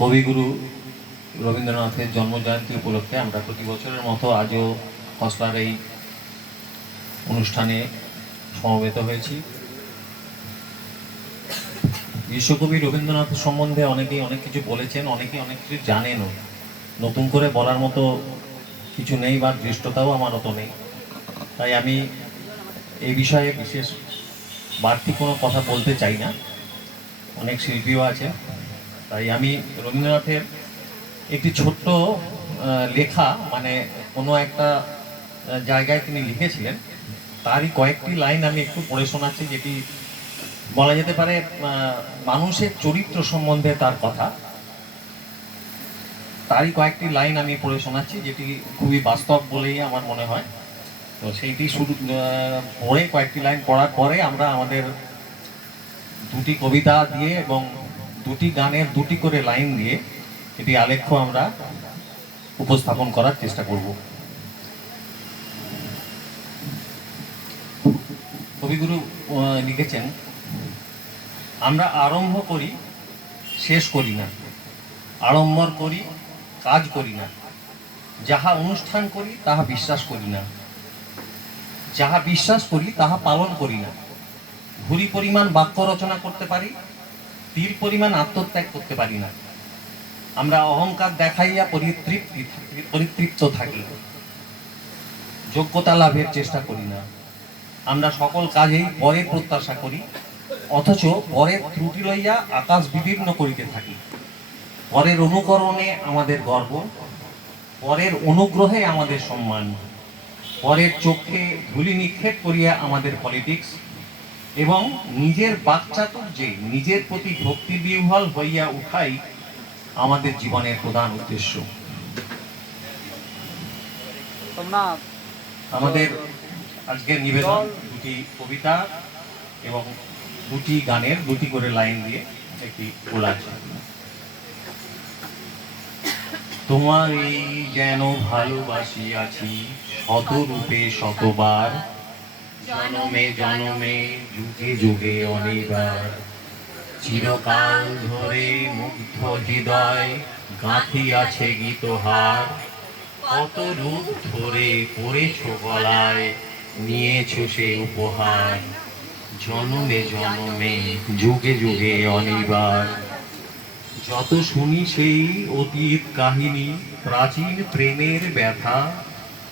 কবিগুরু রবীন্দ্রনাথের জন্মজয়ন্তী উপলক্ষে আমরা প্রতি বছরের মতো আজও খসলার এই অনুষ্ঠানে সমবেত হয়েছি। বিশ্বকবি রবীন্দ্রনাথ সম্বন্ধে অনেকেই অনেক কিছু বলেছেন, অনেকেই অনেক কিছু জানেনও। নতুন করে বলার মতো কিছু নেই বা দৃষ্টতাও আমার অত নেই। তাই আমি এই বিষয়ে বিশেষ বাড়তি কোনো কথা বলতে চাই না। অনেক শিল্পীও আছে তাই আমি রবীন্দ্রনাথের একটি ছোট্ট লেখা মানে কোনো একটা জায়গায় তিনি লিখেছিলেন, তারই কয়েকটি লাইন আমি একটু পড়ে শোনাচ্ছি যেটি বলা যেতে পারে মানুষের চরিত্র সম্বন্ধে তার কথা। তারই কয়েকটি লাইন আমি পড়ে শোনাচ্ছি যেটি খুবই বাস্তব বলেই আমার মনে হয়। তো সেইটি শুরু পড়ে কয়েকটি লাইন পড়ার পরে আমরা আমাদের দুটি কবিতা দিয়ে এবং দুটি গানের দুটি করে লাইন দিয়ে এটি আলেখ্য আমরা উপস্থাপন করার চেষ্টা করব। কবিগুরু লিখেছেন, আমরা আরম্ভ করি, শেষ করি না। আড়ম্বর করি, কাজ করি না। যাহা অনুষ্ঠান করি, তাহা বিশ্বাস করি না। যাহা বিশ্বাস করি, তাহা পালন করি না। ভুরি পরিমাণ বাক্য রচনা করতে পারি তীর পরিমাণ আত্মত্যাগ করতে পারি না। আমরা অহংকার দেখাইয়া পরিতৃপ্তি, পরিতৃপ্ত থাকি। যোগ্যতা লাভের চেষ্টা করি না। আমরা সকল কাজেই পরের প্রত্যাশা করি, অথচ পরের ত্রুটি লইয়া আকাশ বিদীর্ণ করিতে থাকি। পরের অনুকরণে আমাদের গর্ব, পরের অনুগ্রহে আমাদের সম্মান, পরের চোখে ধুলি নিক্ষেপ করিয়া আমাদের পলিটিক্স এবং নিজের বাচ্চাতুর্যে নিজের প্রতি ভক্তি বিহ্বল হইয়া উঠাই আমাদের জীবনের প্রধান উদ্দেশ্য। আমাদের আজকের নিবেদন দুটি কবিতা এবং দুটি গানের দুটি করে লাইন দিয়ে একটি কোলাজ তোমার এই যেন ভালোবাসি আছি শত রূপে শতবার। জনমে জনমে যুগে যুগে অনেকবার চিরকাল ধরে মুগ্ধ হৃদয় গাঁথি আছে গীতহার কত রূপ ধরে পড়েছ গলায় নিয়েছো সে উপহার। জনমে জনমে যুগে যুগে অনিবার। যত শুনি সেই অতীত কাহিনী প্রাচীন প্রেমের ব্যথা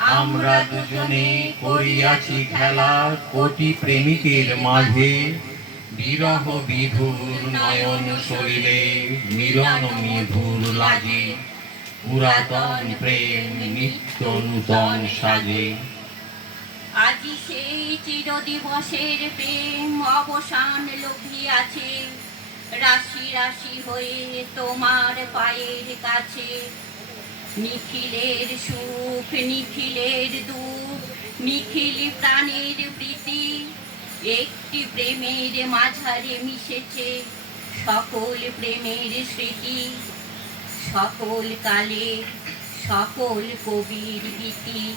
আমরা দুজনে করিয়াছি খেলা কোটি প্রেমিকের মাঝে। বিরহ বিধুর নয়ন শরীরে মিলন মিধুর লাগে। পুরাতন প্রেম নিত্য নূতন সাজে। আজি সেই চিরদিবসের প্রেম অবসান আছে রাশি রাশি হয়ে তোমার পায়ের কাছে। নিখিলের সুখ নিখিলের দুঃখ নিখিল প্রাণের প্রীতি। একটি প্রেমের মাঝারে মিশেছে সকল প্রেমের স্মৃতি। সকল কালে সকল কবির গীতি।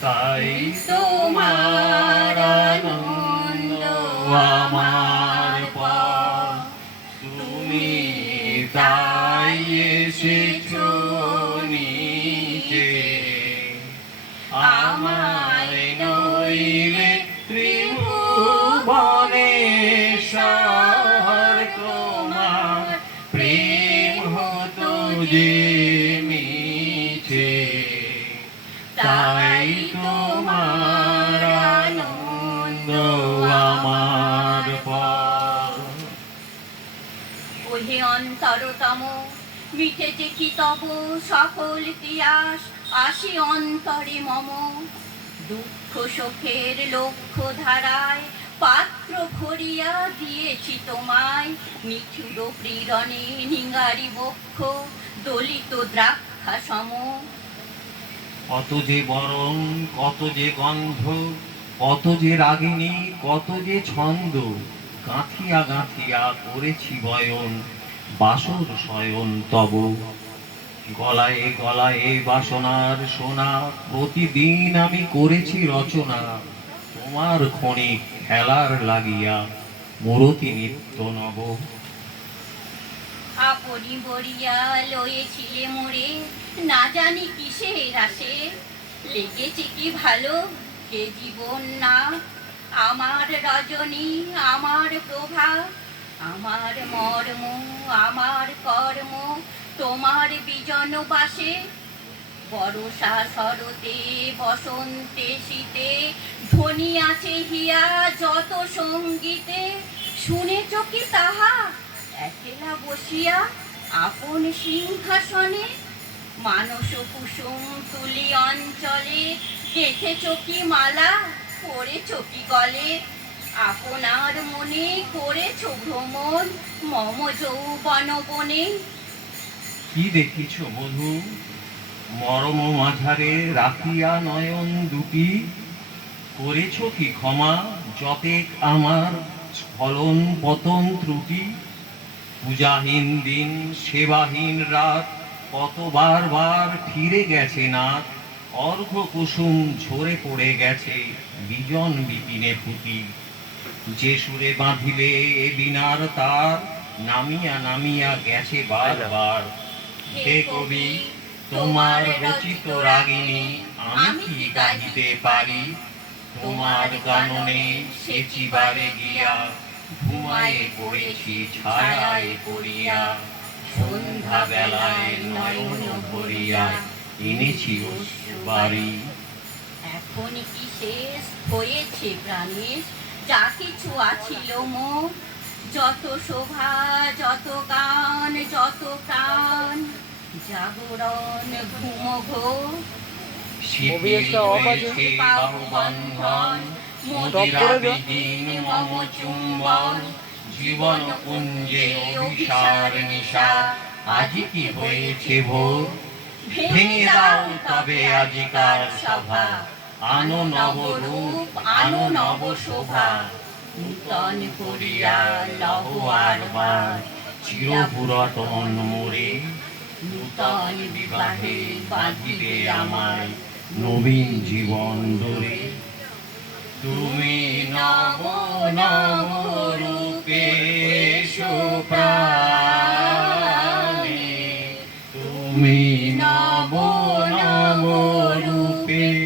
তাই তোমার আনন্দ আমার পর তুমি তাই অন্তরতম মিটেছে কি তব সকল তিয়াস আসি অন্তরে মম। দুঃখ সুখের লক্ষ্য ধারায় পাত্র ভরিয়া দিয়েছি তোমায়। নিঠুর প্রেরণে নিঙ্গারি বক্ষ, দলিত দ্রাক্ষা সম কত যে বরং কত যে গন্ধ, কত যে রাগিনী, কত যে ছন্দ, গাঁথিয়া গাঁথিয়া করেছি বয়ন। বাসর শয়ন তব। গলায় গলায় বাসনার সোনা, প্রতিদিন আমি করেছি রচনা। তোমার ক্ষণিক খেলার লাগিয়া মূরতি নিত্য নব। আপনি লয়েছিলে মোরে, না জানি কিসের আসে। লেগেছে কি ভালো কে জীবন না। আমার রজনী, আমার প্রভা আমার মর্ম, আমার কর্ম, তোমার বিজন বাসে বরষা শরতে, বসন্তে, শীতে, ধ্বনি আছে হিয়া যত সঙ্গীতে। শুনেছ কি তাহা? একলা বসিয়া আপন সিংহাসনে। মানস কুসুম তুলি অঞ্চলে। গেথেছ কি মালা? পড়েছ কি গলে? আপনার মনে করেছ ভ্রমণ? মম যৌবন বনে। কি দেখিছ বধূ মরম মাঝারে রাখিয়া নয়ন দুটি। করেছ কি ক্ষমা? যতেক আমার স্খলন পতন ত্রুটি। পূজাহীন দিন, সেবাহীন রাত কতবার বার ফিরে গেছে না অর্ঘ কুসুম ঝরে পড়ে গেছে বিজন বিপিনে ফুটি। যে সুরে বাঁধিলে বিনার তার, নামিয়া নামিয়া গেছে বারবার। হে কবি, তোমার রচিত রাগিনী, আমি কি গাহিতে পারি? তোমার গাননে সেচিবারে গিয়া, ঘুমায়ে পড়েছি, ছায়ায় পড়িয়া। সন্ধ্যা বেলায় নয়ন ভরিয়া, এনেছি বাড়ি। এখন কি শেষ হয়েছে প্রাণেশ যা কিছু আছিল মোর যত শোভা যত গান যত প্রাণ জাগরণ ঘুম ঘোর ছবি একটা off আছে। শিথিল হয়েছে বাহুবন্ধন Stop করে দাও। মদিরাবিহীন মম চুম্বন জীবন কুঞ্জে অভিসার নিশা আজি কি হয়েছে ভোর ভেঙে দাও তবে আজিকার সভা আনো নবরূপ আনো নব শোভা নূতন করিয়া লহ আরবার চিরপুরাতন মোরে। নূতন বিবাহে বাঁধিবে আমায় নবীন জীবন ধরে। তুমি নব নব রূপে তুমি নব নব রূপে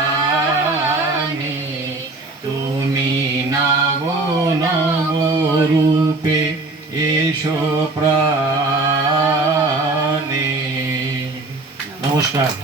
রূপে এসো প্রাণে। নমস্কার।